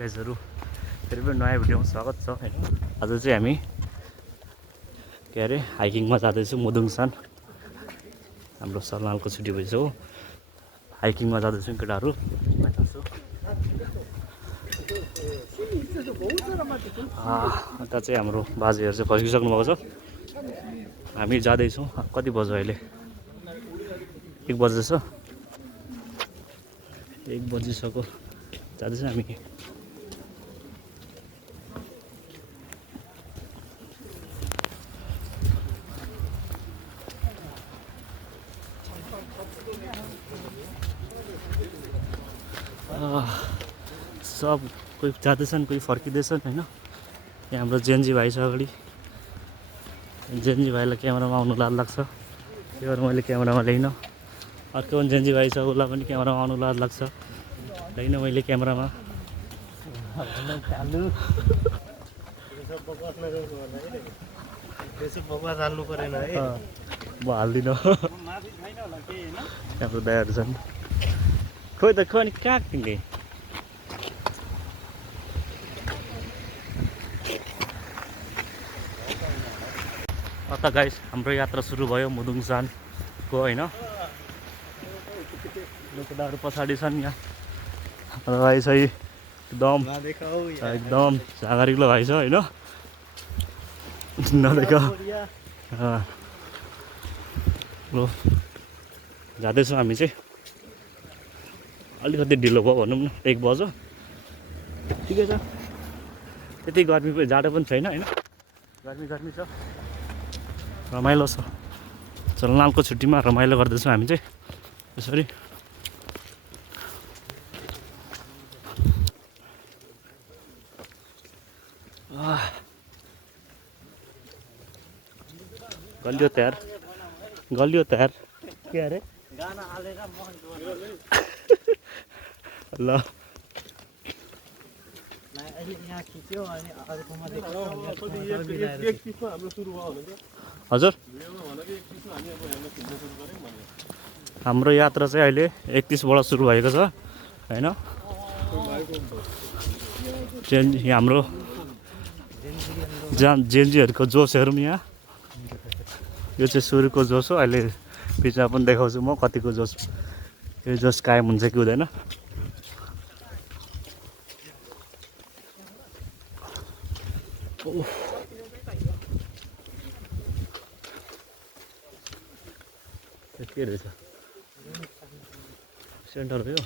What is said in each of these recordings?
गाइजहरु फेरि पनि नयाँ भिडियोमा स्वागत छ हैन। आज चाहिँ हामी के अरे हाइकिङमा जाँदैछौँ मुदुङसान। हाम्रो सलालको छुट्टी भइसक्यो, हाइकिङमा जाँदैछौँ केटाहरू। यता चाहिँ हाम्रो बाजेहरू चाहिँ फर्किसक्नु भएको छ, हामी जाँदैछौँ। कति बज्यो अहिले? 1 बज्दैछ, 1 बजिसक्यो, जाँदैछ हामी। सब कोही जाँदैछन्, कोही फर्किँदैछन् हैन। यहाँ हाम्रो जेनजी भाइ छ अगाडि। जेनजी भाइलाई क्यामेरामा आउनु लाज लाग्छ, त्यही भएर मैले क्यामेरामा ल्याइनँ। अर्को पनि जेनजी भाइ छ, उसलाई पनि क्यामेरामा आउनु लाज लाग्छ, ल्याइनँ मैले क्यामेरामा। म हाल्दिनँ। हाम्रो दायाहरू छन्। खोइ त खोइ, अनि कहाँ तिमीले? अता गाइस हाम्रो यात्रा सुरु भयो मुदुङसानको हैन। केटाहरू पछाडि छन्। यहाँ भाइ चाहिँ एकदम झागारिलो भाइ छ हैन। नदेख ल जाँदैछौँ हामी चाहिँ। अलिकति ढिलो भयो भनौँ न, 1 बज्यो, ठिकै छ। त्यति गर्मी पनि जाडो पनि छैन हैन, गर्मी छ, रमाइलो छ। चलनालको छुट्टीमा रमाइलो गर्दैछौँ हामी चाहिँ यसरी। गलियो तयार, गलियो तयार। के अरे गाना हालेर ल हजुर। हाम्रो यात्रा चाहिँ अहिले 31 बाट सुरु भएको छ हैन। हाम्रो जेनजीहरूको जोस हेरौँ यहाँ। यो चाहिँ सुरुको जोस हो। अहिले बिचमा पनि देखाउँछु म कतिको जोस, यो जोस कायम हुन्छ कि हुँदैन। के रहेछ सेन्टर हो यो?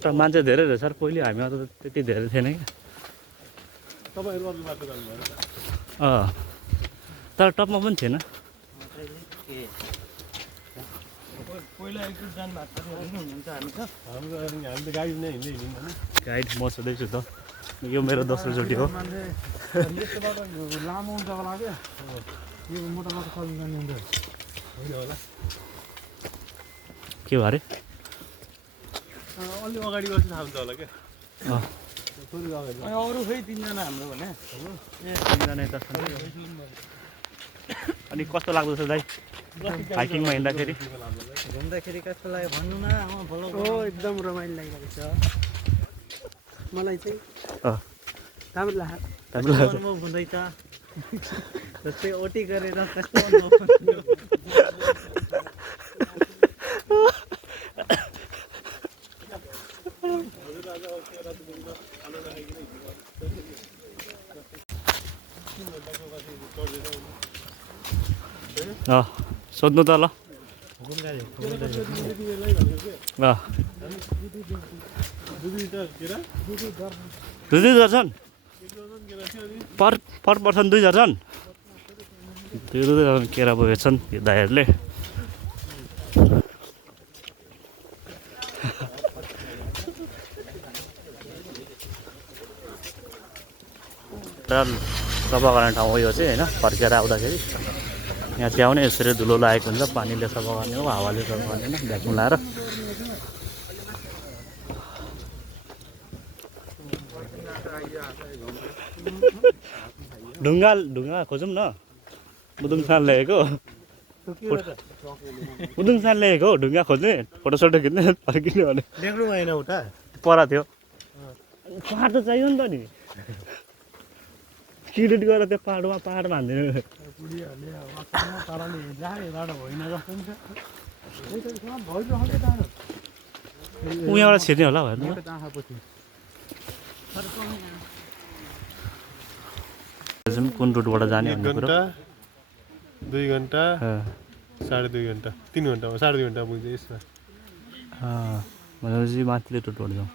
तर मान्छे धेरै रहेछ सर, पहिले हामीमा त त्यति धेरै थिएन क्या। तर टपमा पनि थिएन। गाइड म छँदैछु त, यो मेरो दोस्रो चोटि हो। के भयो अरे? अलि अगाडि गएपछि थाहा हुन्छ होला क्या। अरू खै 3 जना हाम्रो भने। ए 3 जना यता छन्। अनि कस्तो लाग्दैछ दाइ हाइकिङमा हिँड्दाखेरि? घुम्दाखेरि कस्तो लाग्यो भन्नु न। एकदम रमाइलो लागिरहेको छ मलाई चाहिँ। राम्रो लाग्यो, अनुभव हुँदैछ। जस्तै ओटी गरेर कस्तो अनुभव हुँदैछ। सोध्नु त ल। दुई दर्जन पर पर्सन 2 दर्जन। 2 दर्जन केरा बोकेछन् यो दाइहरूले। सफा गर्ने ठाउँ हो यो चाहिँ हैन। फर्केर आउँदाखेरि यहाँ त्याउने यसरी धुलो लागेको हुन्छ, पानीले सफा गर्ने हो, हावाले सफा गर्ने होइन, भ्याकुम लाएर। ढुङ्गा खोजौँ न। मुदुङसान ल्याएको मुदुङसान ल्याएको हो ढुङ्गा खोज्ने फोटोसोटो खिच्ने फर्किने भने देख्नु भएन उता पर थियो पहाड त चाहियो नि त नि किरेट गरेर त्यो पहाडमा हान्दिनु उहाँबाट छिर्ने होला हेर्नु कुन रुटबाट जाने भन्ने कुरो 2 घन्टा 2.5 घन्टा 3 घन्टा 2.5 घन्टा पुग्छ यसमा भनेपछि माथिल्लो रुटबाट जाउँ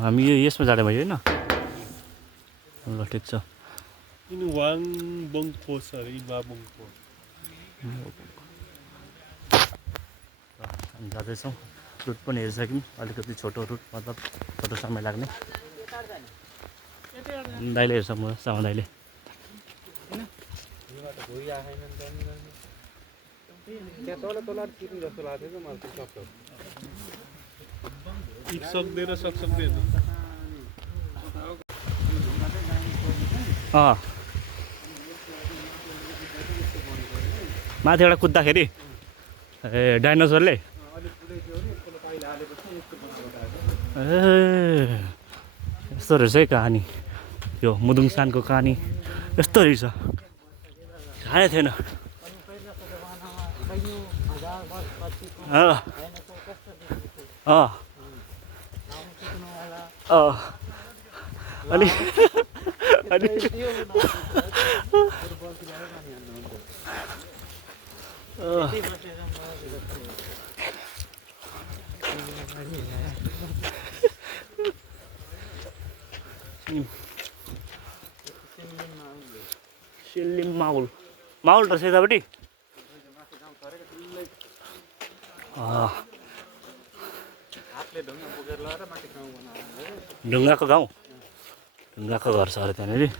हामी यसमा जाँदा भयो होइन ल ठिक छ इन वान बङपो छ अरे इबा बङपो हामी जाँदैछौँ रुट पनि हेरिसक्यौँ अलिकति छोटो रुट मतलब छोटो समय लाग्ने दाइले हेर्छ म सामा दाइले सक्दैन सक्दैन माथिबाट कुद्दाखेरि ए डाइनोसरले यस्तो रहेछ है कहानी यो मुदुङसानको कहानी यस्तो रहेछ थाहै थिएन अनि सिल्लिम माउल रहेछ यतापट्टि ढुङ्गाको गाउँ ढुङ्गाको घर छ अरे त्यहाँनिर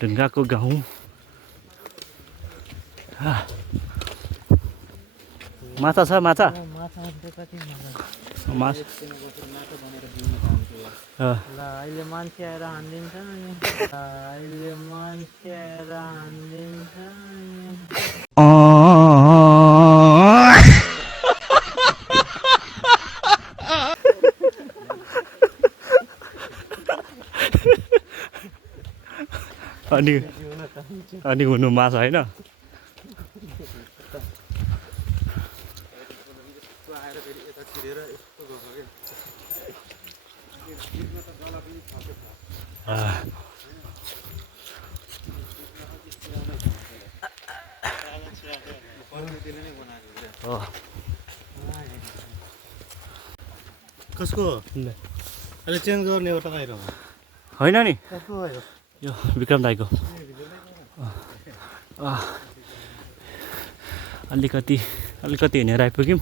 ढुङ्गाको गाउँ माछा छ माछा अहिले मान्छे आएर हानिदिन्छ अहिले मान्छे आएर हानिदिन्छ अनि हुनु माछा होइन कसको अहिले चेन्ज गर्ने एउटा बाहिर होइन नि कसको भयो यो विक्रम दाइको अलिकति हिँडेर आइपुग्यौँ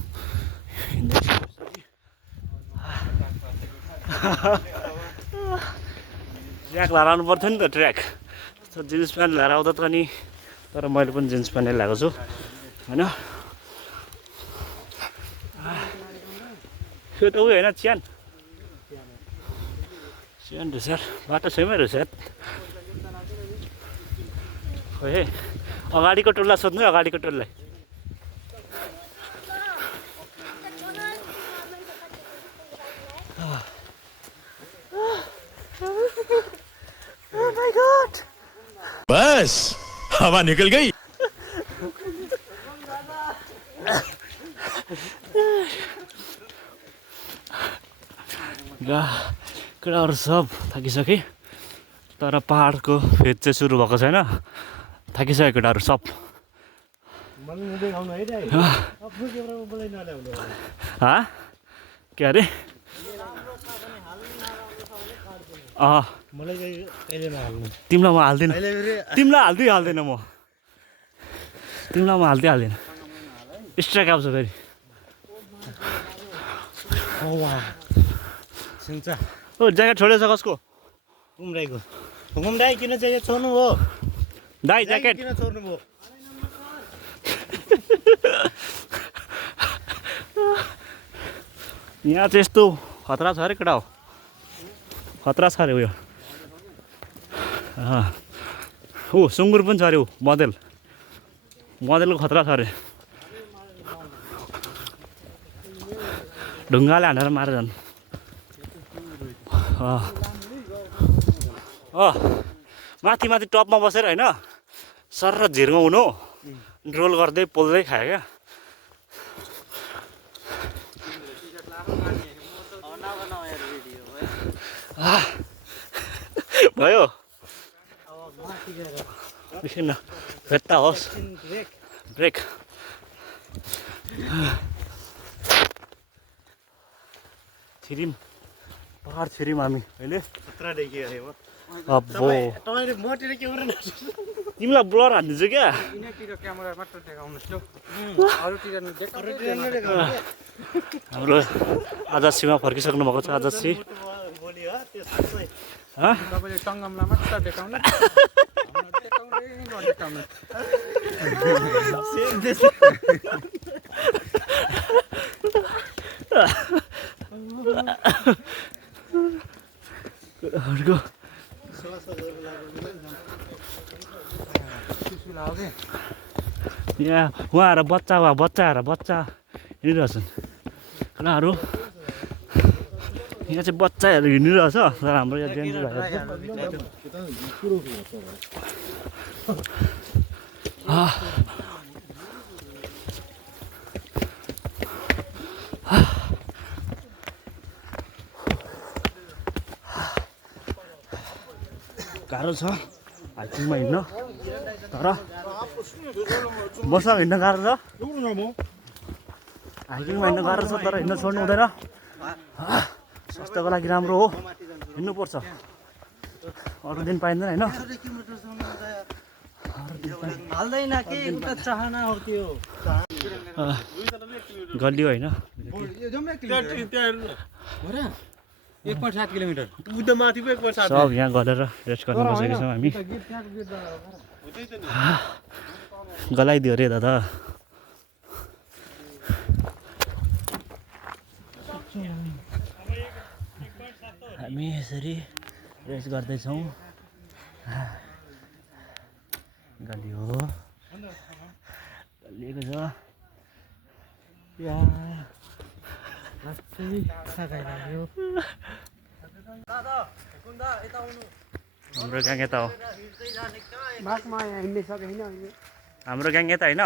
ट्र्याक लाएर आउनु पर्थ्यो नि त ट्र्याक जिन्स प्यान्ट लिएर आउँदा त नि तर मैले पनि जिन्स प्यान्टै ल्याएको छु होइन त्यो त उयो होइन च्यान रहेछ यार बाटो छेउमै रहेछ यार खोइ अगाडिको टोललाई सोध्नु अगाडिको टोललाई बस हवा निकल गई केटाहरू सब थाकिसके तर पहाडको फेज चाहिँ सुरु भएको छैन थाकिसक्यो केटाहरू सब के अरे तिमीलाई म हाल्दिनँ तिमीलाई हाल्दिनँ म तिमीलाई म हाल्दिनँ स्ट्राइक आउँछ फेरि ओ ज्याकेट छोडेछ कसको घुमराईको घुमराई किन ज्याकेट छोड्नु हो दाइ ज्याकेट किन छोड्नु भयो यहाँ चाहिँ यस्तो खतरा छ अरे केटा हो खतरा छ अरे उयो ऊ सुँगुर पनि छ अरे ऊ मदेलको खतरा छ अरे ढुङ्गाले हानेर मारेर झन् माथि माथि टपमा बसेर होइन सर झिर्को हुनु रोल गर्दै पोल्दै खायो क्या भयो एकछिन भेट्टा होस् ब्रेक छिरिम पहाड छिरिम हामी अहिले अब्बो तिमीलाई ब्लर हानिदिन्छु क्या हाम्रो आजादसीमा फर्किसक्नु भएको छ आजादसी यहाँ उहाँहरू बच्चा हिँडिरहेछन् उनीहरू यहाँ चाहिँ बच्चाहरू हिँडिरहेछ तर हाम्रो यहाँ जेन्जी गाह्रो छ हाइकिङमा हिँड्न तर बसमा हिँड्न गाह्रो छ हाइकिङमा हिँड्न गाह्रो छ तर हिँड्न छोड्नु हुँदैन स्वास्थ्यको लागि राम्रो हो हिँड्नुपर्छ अरू दिन पाइँदैन होइन गल्ली होइन 1.7 किलोमिटर उता माथि पो 1.7 सब यहाँ गरेर रेस्ट गर्न बसेको छौँ हामी गलाइदियो अरे दादा हामी यसरी रेस्ट गर्दैछौँ गल्ली हो गल्लिएको छ हाम्रो ग्याङ यता हो हाम्रो ग्याङ यता होइन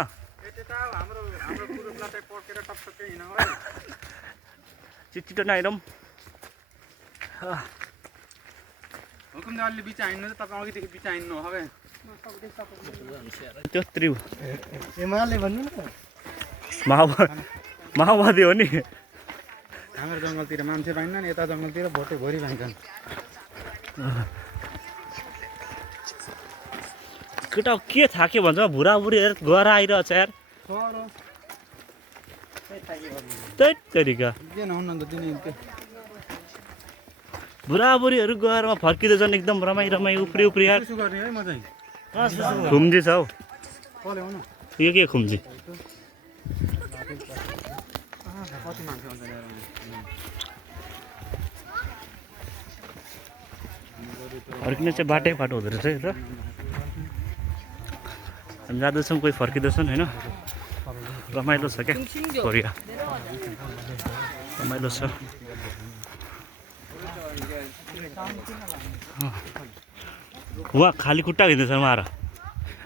छिटो नआइरौँ त्यो त्रिउ माओवादी हो नि हाम्रो जङ्गलतिर मान्छे पाइन्न नि यता जङ्गलतिर भोटे भरि पाइन्छन् केटा के थाक्यो भन्छ बुढाबुढीहरू गएर आइरहेछ यार त्यही तरिका बुढाबुढीहरू गएर फर्किँदैछन् एकदम रमाइ उफ्री यार खुम्जी छ हौ यो के खुम्जी फर्किने चाहिँ बाटो हुँदो रहेछ है त हामी जाँदैछौँ कोही फर्किँदैछन् होइन रमाइलो छ क्या कोरिया रमाइलो छ उहाँ खाली खुट्टा हिँड्दैछ उहाँहरू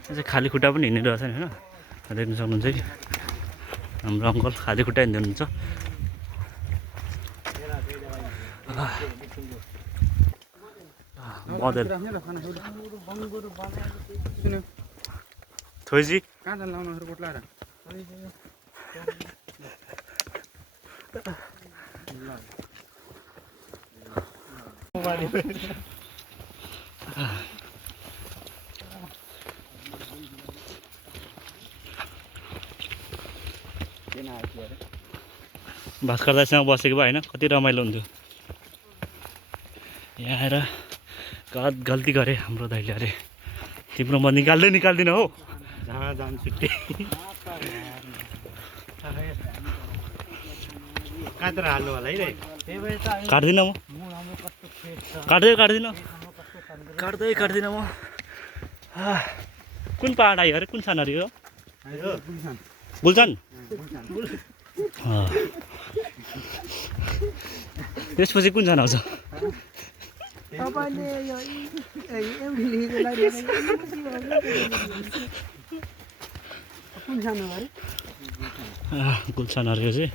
चाहिँ खाली खुट्टा पनि हिँडिरहेछ नि होइन देख्न सक्नुहुन्छ कि हाम्रो अङ्कल खाली खुट्टा हिँड्दै हुनुहुन्छ मदर थोइजी कहाँ जान लाउनुहरू बोटलाएर भास्कर दाइसँग बसेको भए होइन कति रमाइलो हुन्थ्यो यहाँ आएर गल्ती गरे हाम्रो दाइले अरे तिम्रो म निकाल्दिनँ हो जहाँ जान छुट्टी कहाँतिर हाल्नु होला है काट्दिनँ म काट्दिनँ काट्दिनँ म कुन पाहाड आयो अरे कुन छान अरे यो गुल्छान त्यसपछि कुन छान आउँछ गुल्छान अरे चाहिँ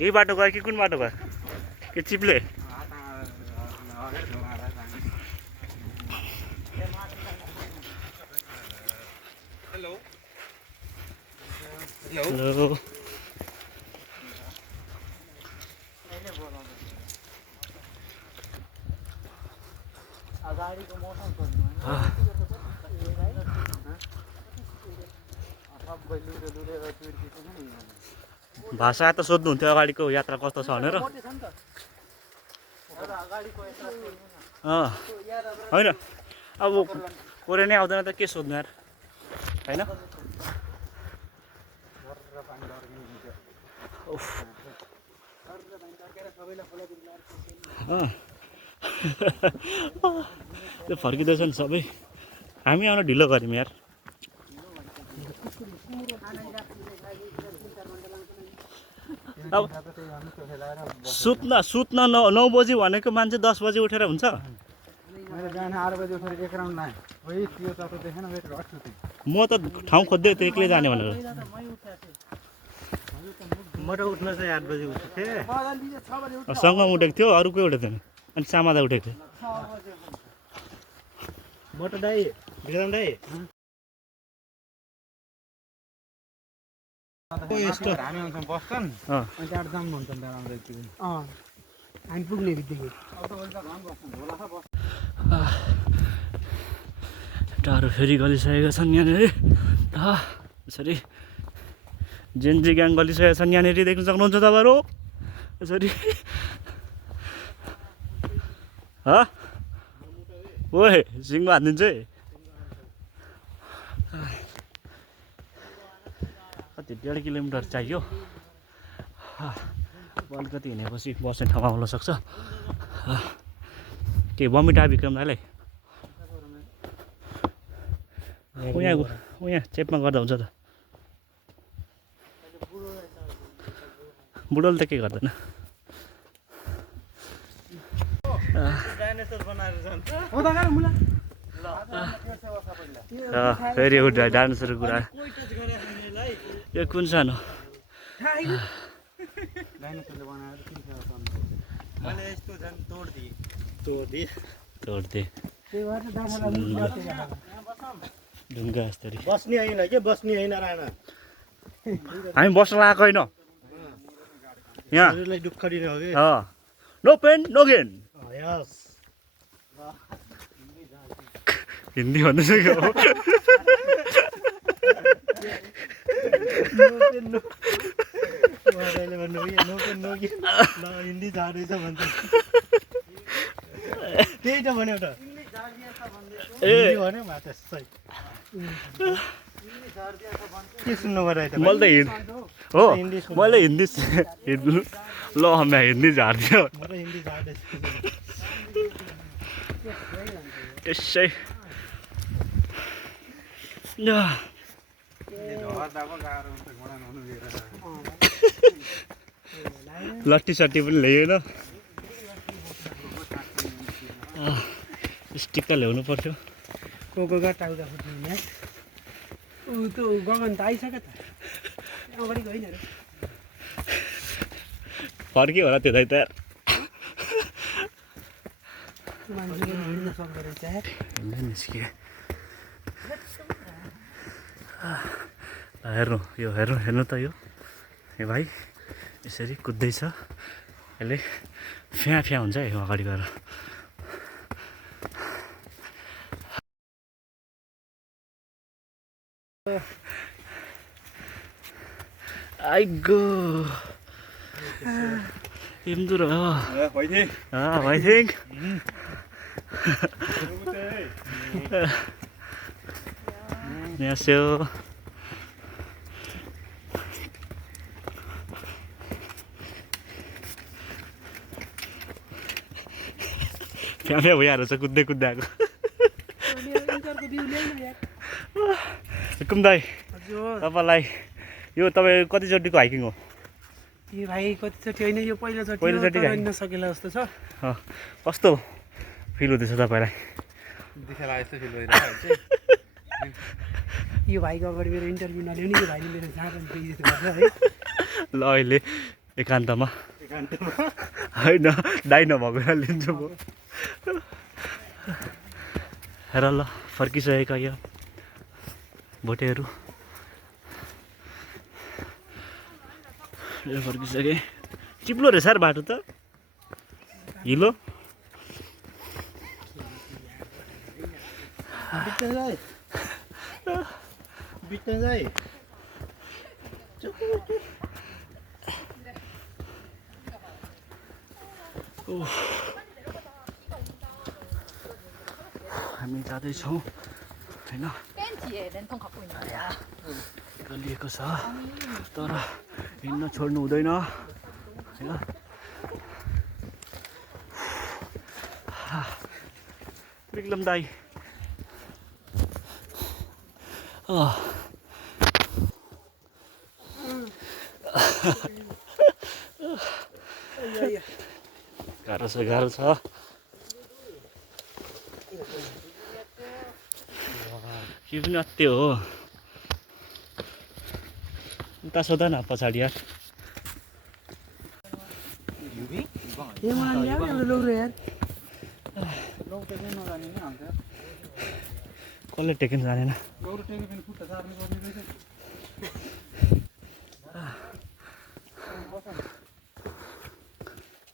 यही बाटो गयो कि कुन बाटो गयो के चिप्ले हेलो भाषा त सोध्नुहुन्थ्यो अगाडिको यात्रा कस्तो छ भनेर होइन अब कोरिया नै आउँदैन त के सोध्नु यार होइन त्यो फर्किँदैछन् सबै हामी आउन ढिलो गऱ्यौँ यार अब सुत्न 9 बजी भनेको मान्छे 10 बजी उठेर हुन्छ म त ठाउँ खोज्दै थिएँ एक्लै जाने भनेर म त उठ्न चाहिँ 8 बजी उठेको थिएँ सँग उठेको थियो अरू कोही उठेको थिएन अनि सामादा उठेको थियो म त दाइ विक्रम दाइ यस्तो हामी आउँछौँ बस्छन् अनि त्यहाँबाट जाम भन्छन् हामी पुग्ने बित्तिकै टाढो फेरि गलिसकेका छन् यहाँनिर यसरी जेन्जी ग्याङ गलिसकेका छन् यहाँनिर देख्न सक्नुहुन्छ तपाईँहरू यसरी ओए सिङमा हानिदिन्छ है कति 1.5 किलोमिटर चाहियो अलिकति हिँडेपछि बस्ने ठाउँमा आउन सक्छ के बमिटा विक्रम दाइलाई यहाँ चेपमा गर्दा हुन्छ त बुढोले त के गर्दैन फेरि एउटा डान्सरको कुरा यो कुन सानो तोड्दिए ढुङ्गा जस्तरी बस्ने होइन के बस्ने होइन राणा हामी बस्न लगाएको होइन यहाँ दुःख दिने हो कि नो पेन नो गेन यस हिन्दी भन्नु सक्यो हिन्दी झार्दैछ भन्छ त्यही त भन्यो त भन्यो के सुन्नु पर्यो मैले त हो मैले हिन्दी ल मैं हिन्दी झारिदियो हिन्दी झार्दैछु यसै लट्ठी सट्टी पनि ल्याएन स्टिक त ल्याउनु पर्थ्यो त्यो गगन त आइसक्यो त अगाडि होइन फर्क्यो होला त्यो त मान्छेले हिँड्न सक्दो रहेछ निस्कियो हेर्नु यो हेर्नु त यो ए भाइ यसरी कुद्दैछ यसले फ्या हुन्छ है अगाडि गएर आइगो हिमदुर भाइथिङ 안녕하세요. क्या भइहाल्छ छ कुद्दै कुद्दै आएको कुम दाइ तपाईँलाई यो तपाईँ कतिचोटिको हाइकिङ हो यो भाइ कतिचोटि होइन यो पहिलोचोटि नसकेला जस्तो छ कस्तो फिल हुँदैछ तपाईँलाई यो भाइको अगाडि मेरो इन्टरभ्यू नलियो नि यो भाइले मेरो जाँड बेइज्जत गर्छ है ल अहिले एकान्तमा होइन दाइ नभएको लिन्छु म हेर ल फर्किसकेका यो भोटेहरू फर्किसके चिप्लो रहेछ यार बाटो त हिलो हामी जाँदैछौँ होइन गलिएको छ तर हिँड्न छोड्नु हुँदैन होइन विक्रम दाई गाह्रो छ गाह्रो छ यो पनि अत्य हो उता सोध न पछाडि यार कसले टेकिन जानेन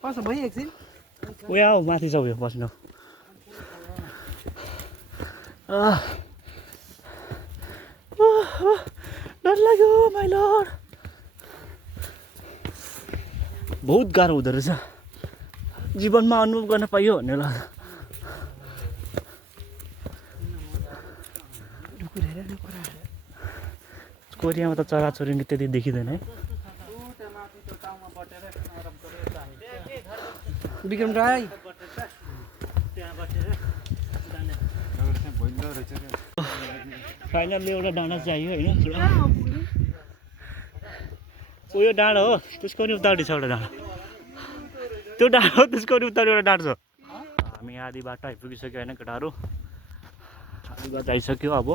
कसो भयो एकछिन उयो आऊ माथि छ उयो बस्नु डर लाग्यो माइ लर्ड बहुत गाह्रो हुँदो रहेछ जीवनमा अनुभव गर्न पाइयो भन्ने लाग्छ कोरियामा त चराचुरुङ्गी त्यति देखिँदैन है विक्रम राई फाइनल्ली एउटा डाँडा चाहियो होइन उयो डाँडा हो त्यसको नि उतापट्टि छ एउटा डाँडा त्यो डाँडा हो त्यसको नि उतापट्टि एउटा डाँडा छ हामी आधी बाटो आइपुगिसक्यो होइन केटाहरू आधी बाटो आइसक्यो अब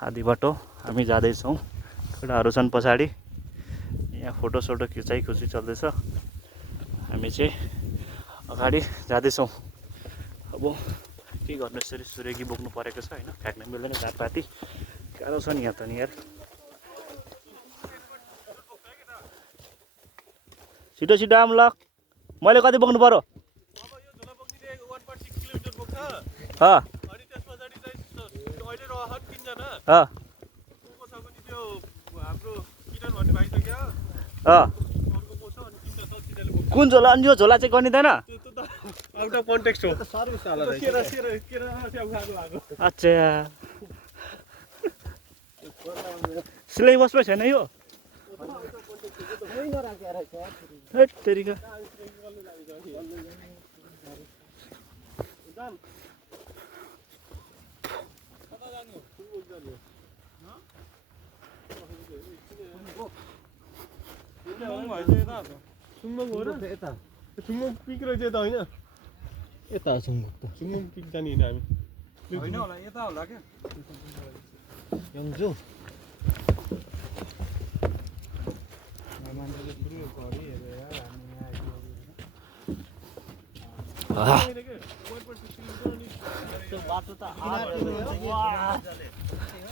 आधी बाटो हामी जाँदैछौँ केटाहरू छन् पछाडि यहाँ फोटोसोटो खिचाइ चल्दैछ हामी चाहिँ अगाडि जाँदैछौँ अब के गर्नु यसरी सुरेगी बोक्नु परेको छ होइन फ्याँक्न मिल्दैन झारपाती गाह्रो छ नि यहाँ त नि यार छिटो छिटो आम ल मैले कति बोक्नु पर्यो कुन झोला अनि यो झोला चाहिँ गनिँदैन आउट अफ कन्टेक्स्ट हो अच्छा सिलेबसमै छैन यो हैट तेरिका सुम्बुक हो र यता सुम्बुक पिक रहेछ यता होइन यता सुम्बुक त सुम्बुक पिक जाने होइन हामी होइन होला यता होला क्या यङ्जु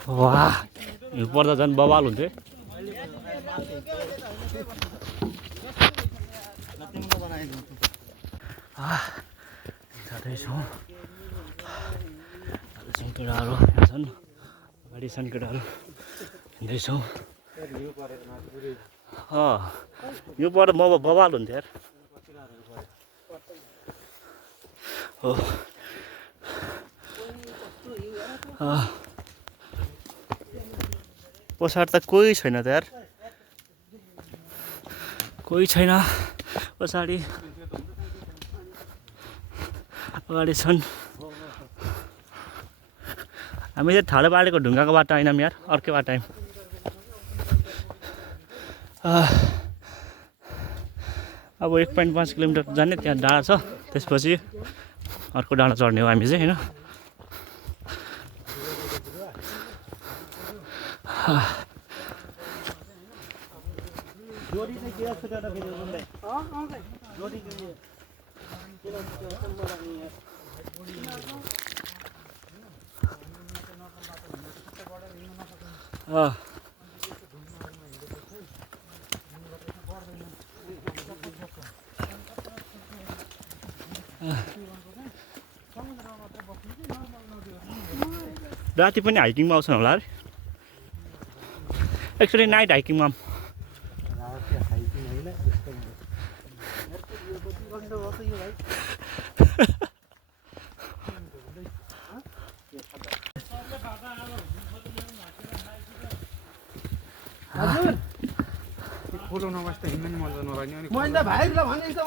वाह यो पर्दा झन् बवाल हुन्थ्यो जाँदैछौँ केटाहरू यहाँ छन् अगाडि छन् केटाहरू हिँड्दैछौँ यो पर्दा बवाल हुन्थ्यो यार हो पछाडि त कोही छैन त यार, कोही छैन पछाडि, अगाडि छन्। हामी चाहिँ ठाडो बाडेको ढुङ्गाको बाटो आएनौँ यार, अर्कै बाटो आयौँ। अब 1.5 किलोमिटर जाने, त्यहाँ डाँडा छ, त्यसपछि अर्को डाँडा चढ्ने हो हामी चाहिँ होइन। राति पनि हाइकिङमा आउँछन् होला अरे, एक्चुअली नाइट हाइकिङमा।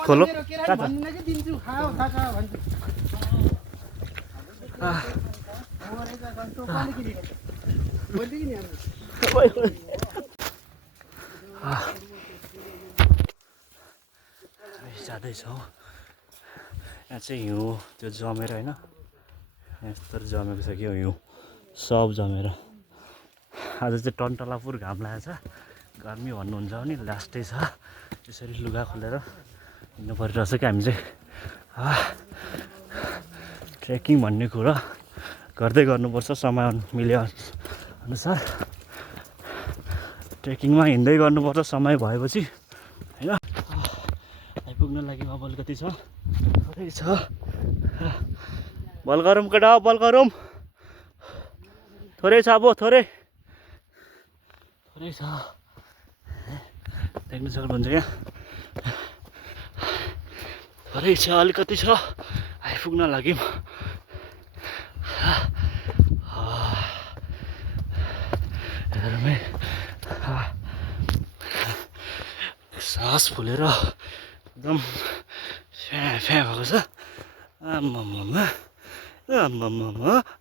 खोलो जाँदैछौँ। यहाँ चाहिँ हिउँ त्यो जमेर होइन, यस्तो जमेको छ कि हिउँ सब जमेर। आज चाहिँ टन्टलापुर घाम लागेको छ, गर्मी भन्नुहुन्छ भने लास्टै छ। त्यसरी लुगा खोलेर हिँड्नु परिरहेछ कि हामी चाहिँ। ट्रेकिङ भन्ने कुरा गर्दै गर्नुपर्छ समय मिले अनुसार। ट्रेकिङमा हिँड्दै गर्नुपर्छ समय भएपछि होइन। आइपुग्न लागि अब अलिकति छ, थोरै छ। बल गरौँ केटा, बल गरौँ, थोरै छ अब, थोरै छ, देख्न सक्नुहुन्छ यहाँ, थोरै छ, अलिकति छ, आइपुग्न लाग्यौँ। सास फुलेर एकदम फ्या भएको छ। आम्मामा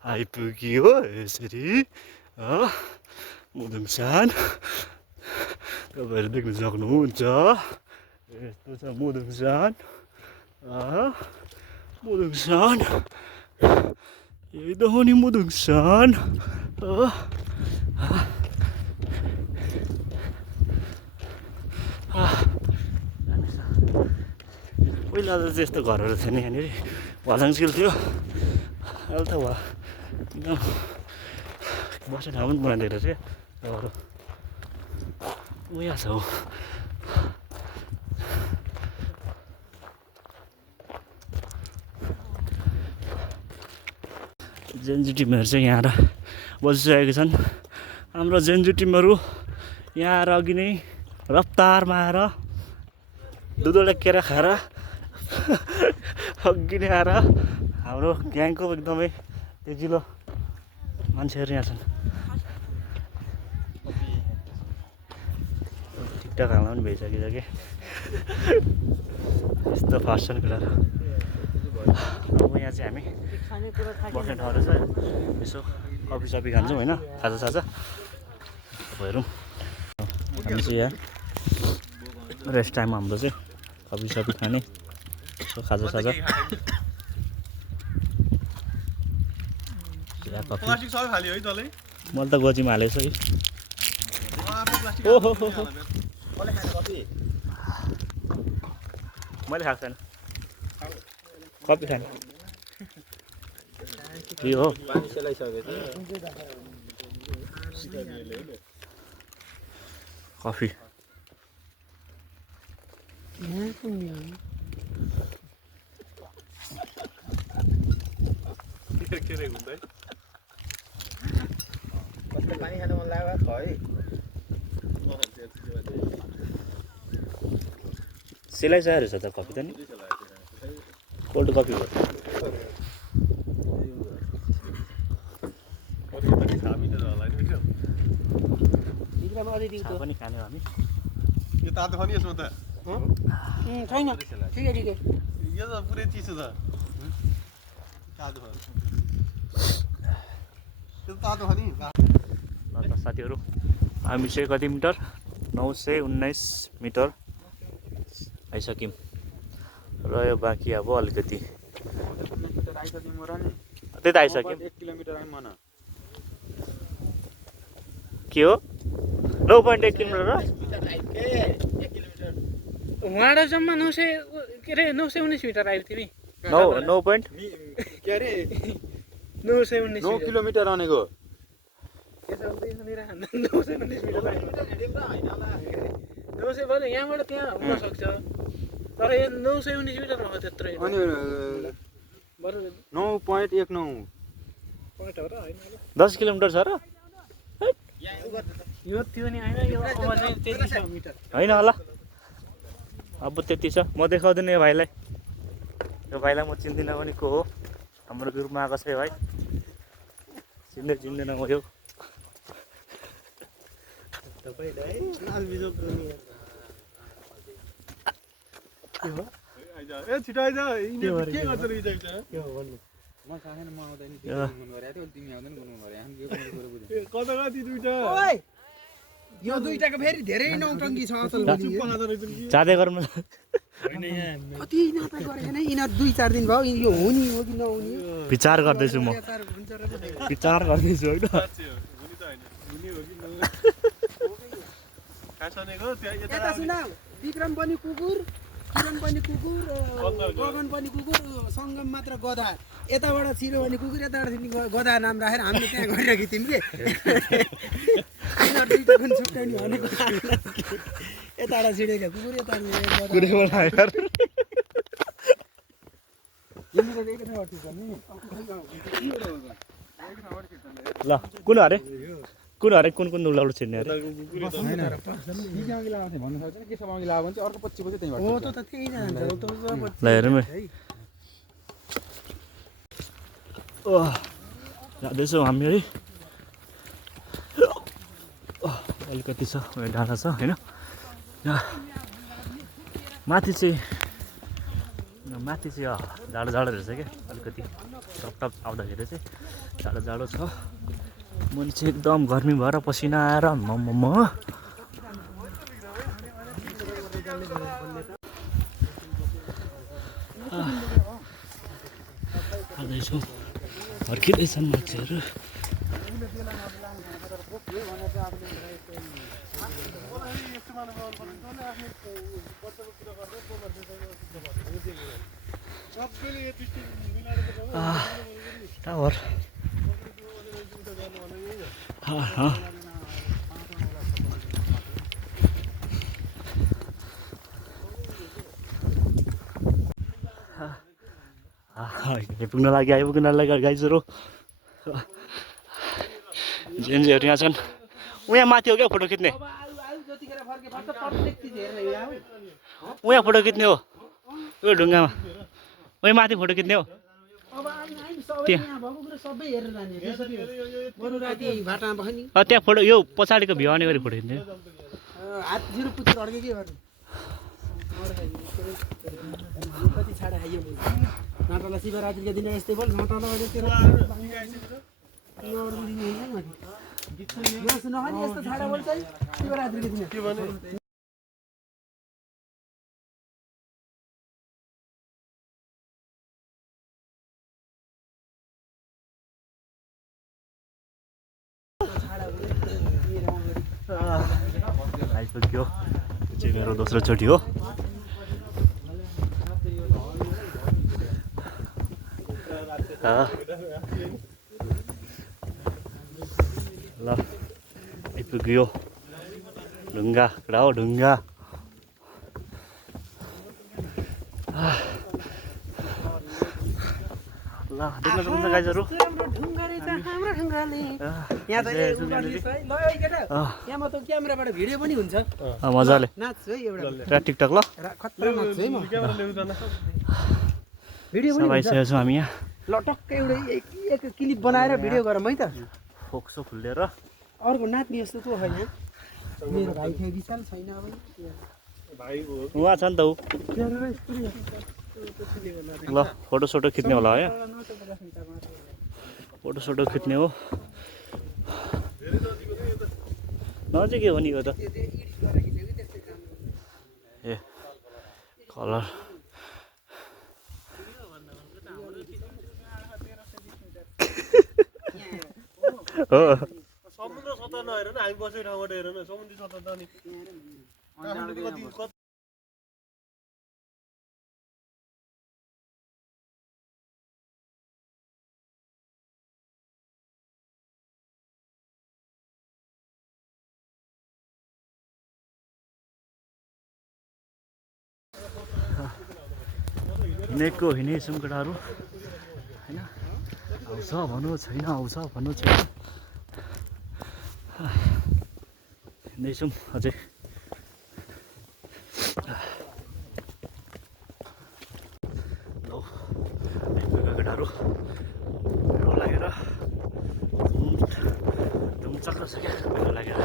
आइपुग्यो यसरी मुदुङसान, तपाईँहरू देख्न सक्नुहुन्छ। यस्तो छ मुदुङसान, मुदुङसान, यही त हो नि मुदुङसान। पहिला त त्यस्तो घरहरू थिएन यहाँनिर, भलाङसिल थियो। अहिले त एकदम बस्ने ठाउँ पनि बनाइदिएको रहेछ क्या घरहरू। उयो छ हौ, जेएनजी टिमहरू चाहिँ यहाँ आएर बसिसकेका छन्। हाम्रो जेएनजी टिमहरू यहाँ आएर अघि नै रफ्तारमा आएर दुधवटा केरा खाएर अघि नै आएर हाम्रो ग्याङको एकदमै तेजिलो मान्छेहरू यहाँ छन्। टिकटक हाल्न पनि भइसकिसके, यस्तो फास्ट छन् केटाहरू। अब यहाँ चाहिँ हामी बस्ने ठाउँ रहेछ, यसो कफी सफी खान्छौँ होइन, खाजा तपाईँहरू। हामी चाहिँ यहाँ रेस्ट टाइममा हाम्रो चाहिँ कफी सफी खाने, यसो खाजा कफी। मैले त गोजीमा हालेको छु है। ओहो मैले खाएको छैन कफी खाने के हो। कफी पानी खानु मन लाग्यो है। सिलाइसकेको रहेछ त कफी त नि, कोल्ड कफी हो। अझै दिउँसो छा पनि खाने हो हामी यो तातो खाने यसमा त छैन ठिकै ठिकै यो त पुरै चिसो छ तातो खाने यो तातो खाने ल त साथीहरू हामी चाहिँ कति मिटर 919 मिटर आइसक्यौँ र यो बाँकी अब अलिकति त्यही त आइसक्यौँ 1 किलोमिटर आइ मन के हो 9.1 किलोमिटर र वहाँसम्म 900 के अरे 919 मिटर आयो तिमी 9 पोइन्ट के अरे 919 9 किलोमिटर आनेको 919 मिटर भयो यहाँबाट त्यहाँ हुन सक्छ तर यो 919 मिटर हो त्यत्रो अनि बरु 9.19 पोइन्ट हो र हैन 10 किलोमिटर छ र यो त्यो नि हैन यो अब चाहिँ 33 मिटर होइन होला अब त्यति छ म देखाउँदिनँ यो भाइलाई यो भाइलाई म चिन्दिनँ पनि को हो हाम्रो ग्रुपमा आएको छ यो भाइ चिन्दैन म यो तपाईलाई लाल बिजोक गर्ने ए छिटो आइज यिनीहरु के गर्छ रहेछ के हो भन्नु म थाहा छैन म आउँदैन तिमी गुन गरे थियो तिमी आउँदैन गुन गरे हामी यो पनि कुरा बुझ्यौ कता कति दुईटा ओइ यो दुईटाको फेरि धेरै नौटङ्की छ असल गरी जाँदै गरौँ न कति नाता गरेन यिनीहरू 2-4 दिन भयो यो हुने हो कि नहुने विचार गर्दैछु म विचार गर्दैछु होइन हुने त हैन हुने हो कि नहुने खासनेको त्यहाँ यता सुना विक्रम पनि कुकुर किरण पनि कुकुर गगन पनि कुकुर सङ्गम मात्र गधा यताबाट छिरो भने कुकुर यताबाट गधा नाम राखेर हामीले त्यहाँ गरिरहेको थियौँ कि यिनीहरू दुईटा पनि छुट्याउने भनेको यताबाट छिडेका कुकुर यताबाट ल कुन अरे कुन उलाउट छिर्ने अरे बिजामा लाउँछ भन्नु सक्दैन के सबामा लायो भने चाहिँ अर्को 25 बजे त्यहीबाट हो त त्यही जान्छ ल हेरौँ है जाँदैछौँ हामी है अलिकति छ डाँडा छ होइन माथि चाहिँ जाडो रहेछ क्या अलिकति टप आउँदाखेरि चाहिँ जाडो छ मान्छे एकदम गर्मी भएर पसिना आएर म आउँदैछौँ फर्किँदैछन् मान्छेहरू टावर आइपुग्न लागि गाइजहरू जेन्जीहरू यहाँ छन् उहाँ माथि हो क्या फोटो खिच्ने उहाँ फोटो खिच्ने हो यो ढुङ्गामा उहाँ माथि फोटो खिच्ने हो त्यहाँ फोटो यो पछाडिको भ्यू आउने गरी फोटो खिच्ने नाटालाई शिवरात्रिको दिन यस्तै बोल नाटालाई यस्तो छाडा बोल्छ शिवरात्रिको दिन के भने आइपुग्यो चाहिँ मेरो दोस्रो चोटि हो ल आइपुग्यो ढुङ्गा कडा हो ढुङ्गा ल देख्न सक्नुहुन्छ गाइजहरू यहाँमा त क्यामेराबाट भिडियो पनि हुन्छ मजाले नाच्छु है एउटा र टिकटक ल खतरा नाच्छु है म भिडियो पनि आइसकेको छौँ हामी यहाँ ल टक्क एउटा एक क्लिप बनाएर भिडियो गरौँ है त फोक्सो खुलेर अर्को नाच्ने जस्तो त होइन मेरो भाइ थियो विशाल छैन अब भाइ हो उहाँ छ नि त ऊ ल फोटोसोटो खिच्ने होला है फोटोसोटो खिच्ने हो नजिकै हो नि यो त ए कलर हो समुद्र सतह नहेर न हामी बसेको ठाउँबाट हेर न समुद्री सतह त अनि हिँडेको हिँडेछौँ केटाहरू होइन आउँछ भन्नु छैन आउँछ भन्नु छैन हिँड्दैछौँ अझै ल केटाहरू भिडियो लागेर धुमचक्र छ क्या भिडियो लागेर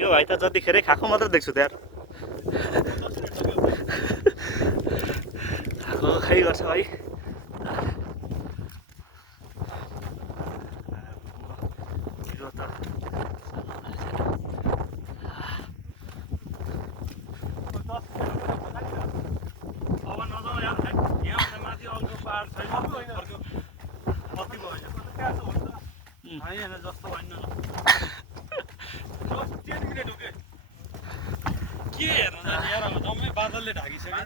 यो भाइ त जतिखेरै खाएको मात्र देख्छु त यार खाएको खाइ गर्छ भाइ जस्तो होइन के हेर्नु जाने यार अब जम्मै बादलले ढाकिसक्यो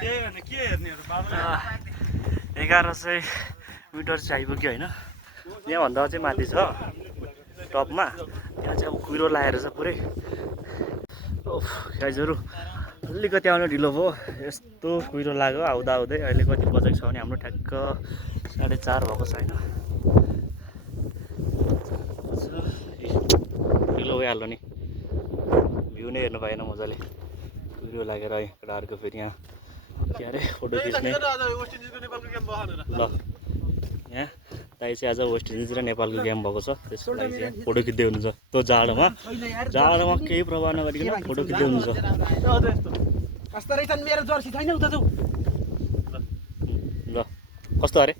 त्यही भएर के हेर्नेहरू बादल 1100 मिटर चाहिँ आइपुग्यो होइन यहाँभन्दा चाहिँ माथि छ टपमा त्यहाँ चाहिँ अब कुहिरो लागेर छ पुरै गाइजहरू अलिकति आउनु ढिलो भयो यस्तो कुहिरो लाग्यो आउँदा आउँदै अहिले कति बजेको छ भने हाम्रो ठ्याक्क 4:30 भएको छ होइन ढिलो भइहाल्यो नि भ्यू नै हेर्नु पाएन मजाले कुहिरो लागेर केटाहरूको फेरि यहाँ के अरे फोटो खिच्ने ल यहाँ दाइ चाहिँ आज वेस्ट इन्डिज र नेपालको गेम भएको छ त्यसको लागि चाहिँ फोटो खिच्दै हुनुहुन्छ त्यो जाडोमा केही प्रभाव नगरिकन फोटो खिच्दै हुनुहुन्छ मेरो जर्सी छैन उता जाऊ ल कस्तो अरे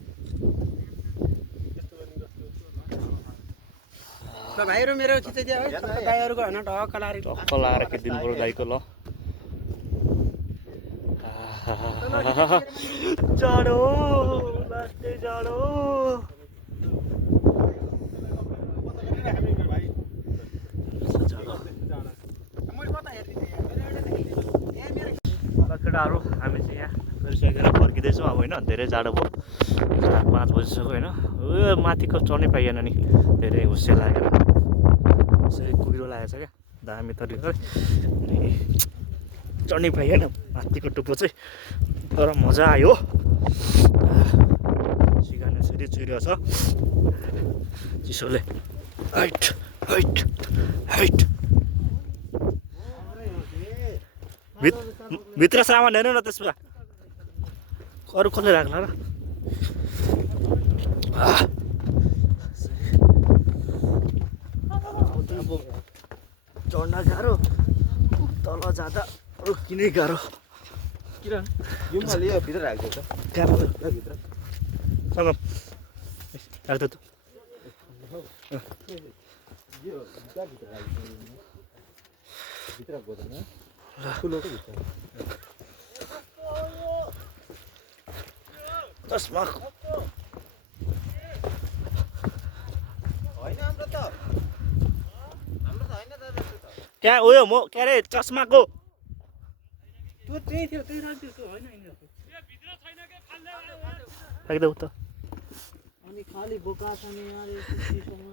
भाइहरू मेरो खिचाइदियो है दाइहरूको होइन ढक्क लाएर खिचिदिनु पऱ्यो दाइको ल जाडो लास्टै जाडो केटाहरू हामी चाहिँ यहाँ गरिसकेर फर्किँदैछौँ अब होइन धेरै जाडो भयो 4-5 बजिसक्यो होइन उयो माथिको चढ्नै पाइएन नि धेरै हुस्से लागेर यसरी कुहिरो लागेको छ क्या दामी तरिकाले अनि चढ्नै पाइएन माथिको टुप्पो चाहिँ तर मजा आयो सिगान यसरी चुहिरहेको छ चिसोले हाइट हाइट हाइट भित्र सामान हेर्नु न त्यसमा अरू कसले राख्ला र चढ्न गाह्रो तल जाँदा किनै गाह्रो किरण यो भित्र राख्छ त भित्र सँग राख्दै त भित्र बोल्दैन ठुलोको भित्र चस्मा होइन हाम्रो त होइन दादा क्या उयो म के अरे चस्माको त्यो त्यही थियो त्यही राख्दियो त्यो होइन राख्देऊ त अनि खाली बोका छ नि यार यो चिसोमा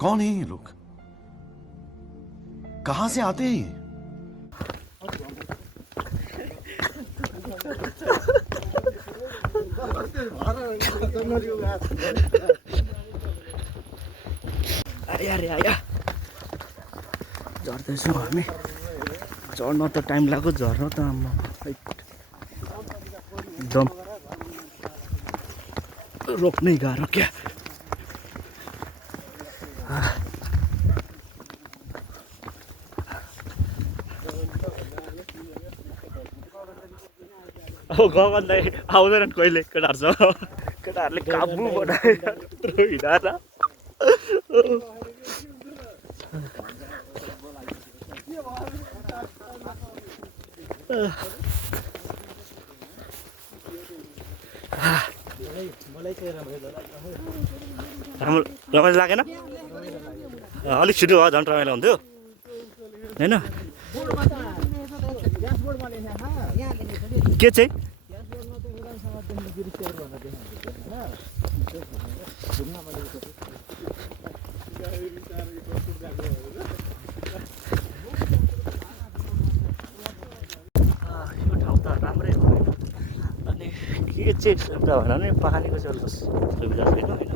कौन है ये लोग कहां से आते हैं ये आया रे आया झर्दैछौँ हामी चढ्न त टाइम लाग्यो झर्न त आम्मा एकदम रोक्नै गाह्रो क्या अब गगन दाइ आउँदैनन् कहिले केटाहरूले काबु बनाएर त्यत्रो हिँडाएर राम्रो रमाइलो लागेन अलिक छिटो भयो झन् रमाइलो हुन्थ्यो होइन के चाहिँ यो ठाउँ त राम्रै हो अनि के चाहिँ सुविधा भएन भने पानीको चाहिँ अलिक सुविधा छैन होइन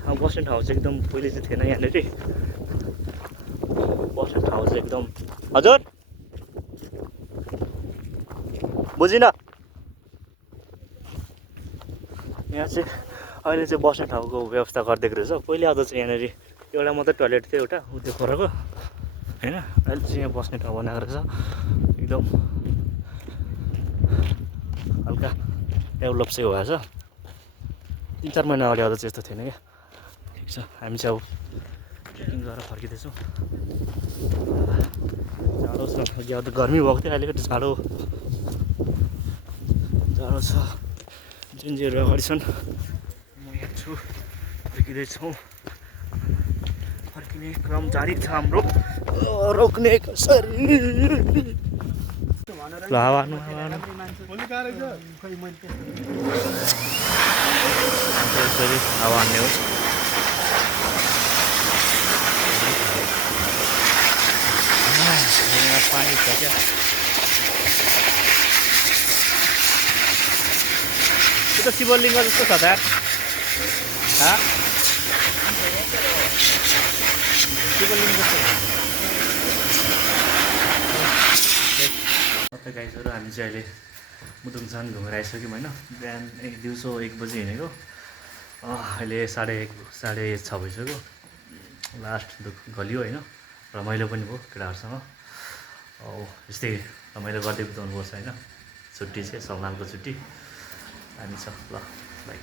ठाउँ बस्ने ठाउँ चाहिँ एकदम पहिले चाहिँ थिएन यहाँनिर बस्ने ठाउँ चाहिँ एकदम हजुर बुझिन यहाँ चाहिँ अहिले चाहिँ बस्ने ठाउँको व्यवस्था गरिदिएको रहेछ पहिले आउँदा चाहिँ यहाँनिर एउटा मात्रै टोइलेट थियो एउटा उ त्यो फरक होइन अहिले चाहिँ यहाँ बस्ने ठाउँ बनाएको रहेछ एकदम हल्का डेभलप चाहिँ भएछ 3-4 महिना अगाडि आउँदा चाहिँ यस्तो थिएन क्या ठिक छ हामी चाहिँ अब ट्रेकिङ गरेर फर्किँदैछौँ जाडो छ अघि आउँदा गर्मी भएको थियो अहिलेको जाडो छ जुनजीहरू अगाडि छन् म यहाँ छु फर्किँदैछौँ फर्किने क्रम जारी छ हाम्रो रोक्ने कसरी ल हावानु यसरी हावा हान्ने हो पानी छ क्या त्यो त शिवलिङ्ग जस्तो छ त शिवलिङ्ग जस्तो सबै गाइजहरू हामी चाहिँ अहिले मुदुङसान घुमेर आइसक्यौँ होइन बिहान दिउँसो 1 बजी हिँडेको अहिले 1:30 भइसक्यो लास्ट गलियो होइन रमाइलो पनि भयो केटाहरूसँग यस्तै रमाइलो गर्दै बिताउनुपर्छ होइन छुट्टी चाहिँ सलमानको छुट्टी हामी छ ल बाई